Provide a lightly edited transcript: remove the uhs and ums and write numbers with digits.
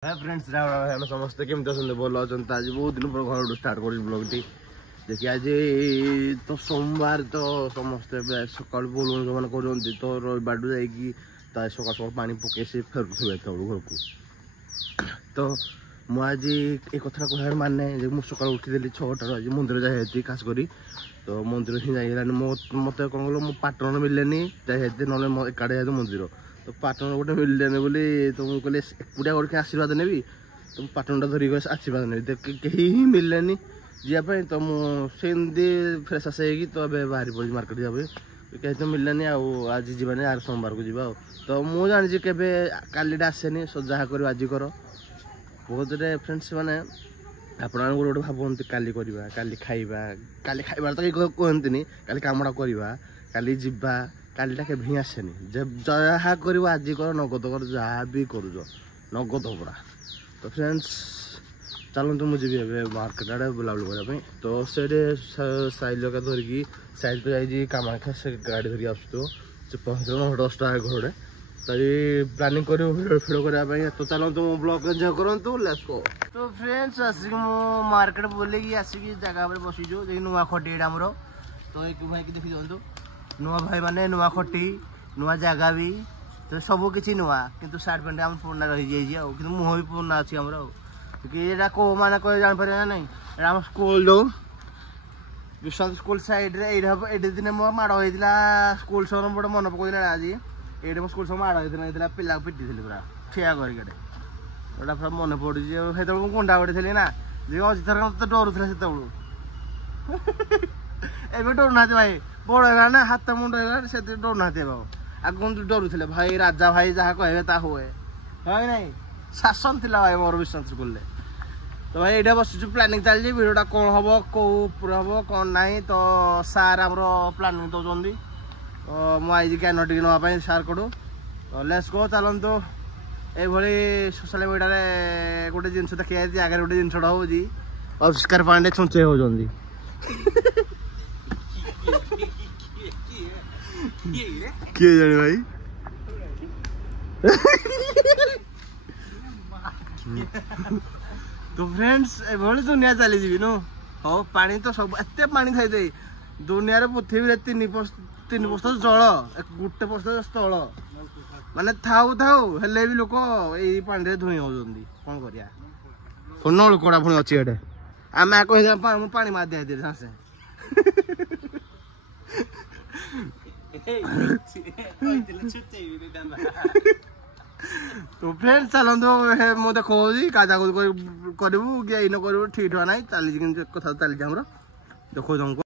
Hi friends Ram समस्ते केमती अच्छा भल अच्छा आज बहुत दिन पर घर स्टार्ट कर ब्लॉग टी देखिए आज तो सोमवार तो समस्ते सकाल बोल जो मैंने कर तो रविवार जाकि सकाल सकाल पानी पकई से फेरुवे घर को तो मुझे ये कथा कह माने मुझे सकाल उठीदेली 6टार आज मंदिर जाए खास करी तो मंदिर ही जाइए मत कौन कल मो पार्टनर मिलने जाते ना एकाड़े जाए मंदिर तो पार्टनर गोटे मिलने बोली तो मुझे कहले एकुटिया करके आशीर्वाद नेबी तो पार्टनर धरिक आशीर्वाद नेबी कहीं ही मिलने जावाई तो मुझे फ्रेश आसे तो बाहरी पड़ी मार्केट जाए कहीं तो मिललानी आज जावानी आर सोमवार को जावा तो मुझे जानी केवे कालीटा आसेनी जहाँ कर आज कर बहुत फ्रेंड्स मैंने आप गोटे गोटे भावती काली करवा काली खाइबा काली खाइबार तो कहते काली कामटा करवा काली जीवा कालीटा के भी आसेनी जहाँ कर आज कर नगद कर जहाँ भी कर नगद पूरा तो फ्रेंड्स चलते मुझे भी मार्केट आड़े बुलाबुली करने तो से साइल धरिकी साइल तो जाइए कामाख्या से गाड़ी धरिक आस पहुँच 10टा घर तो ये प्लानिंग कर भिड करने तो चलते मो ब्लॉग एंजॉय करूँ लेट्स गो। तो फ्रेंड्स आसिक मार्केट बोलिकी आसिक जगह पर बसीचु नुआ खटी आमर तो एक भाई की देखी दिखाँ नुआ भाई माने नुआ खटी नुआ जगह भी तो सब किसी नुआ किंतु सार्ट पैंट आम पुराना रही जाइए कि मुह भी पुराना अच्छी आमर कि कौ मैंने कह जापर ना नहीं आम स्कूल जो विश्वास स्कूल साइड ये दिन मो माड़ होता स्कूल सब गोटे मन पकड़ा आज ये मो स्कूल सब माड़ होता पिला पिटी पूरा ठिया करके पूरा मन पड़े से गुंडा गोटे थी ना जी अजिथर तो डरुला से डर ना भाई बड़ होगा ना हाथ मुंड होगा से डर ना आगु डरुले भाई राजा भाई जहाँ कहे ता हुए है नहीं शासन थिला भाई मोर विश्वास स्कूल तो भाई ये बस प्लानिंग चलती भिडियोटा कौन हम कौ हम कौन ना तो सार आम प्लानिंग दौरान तो मुझे ज्ञान टी नापी सार कटू तो लेट्स गो चलतु ये सोशल मीडिया गोटे जिन देखिए आगे गोटे जिनसा हूँ अविष्कार पांडे छुंचे हो किए जाने भाई तो फ्रेंड्स एभली दुनिया चली जी नो हाँ पानी तो सब एत पानी थी दुनिया पृथ्वी 3% जल गोटे % स्थल माने थाऊ थाऊ हेले भी लोक यही पानी धुई होती कौन कर नलकूड़ा पुणी अच्छी एटे आम कही पानी मार दिया सांसे तो फ्रेंड्स चलते मुझे देखो काजा करूँ कि इन करूँ ठीक ठा ना चली कथा चलती देखो तुमको।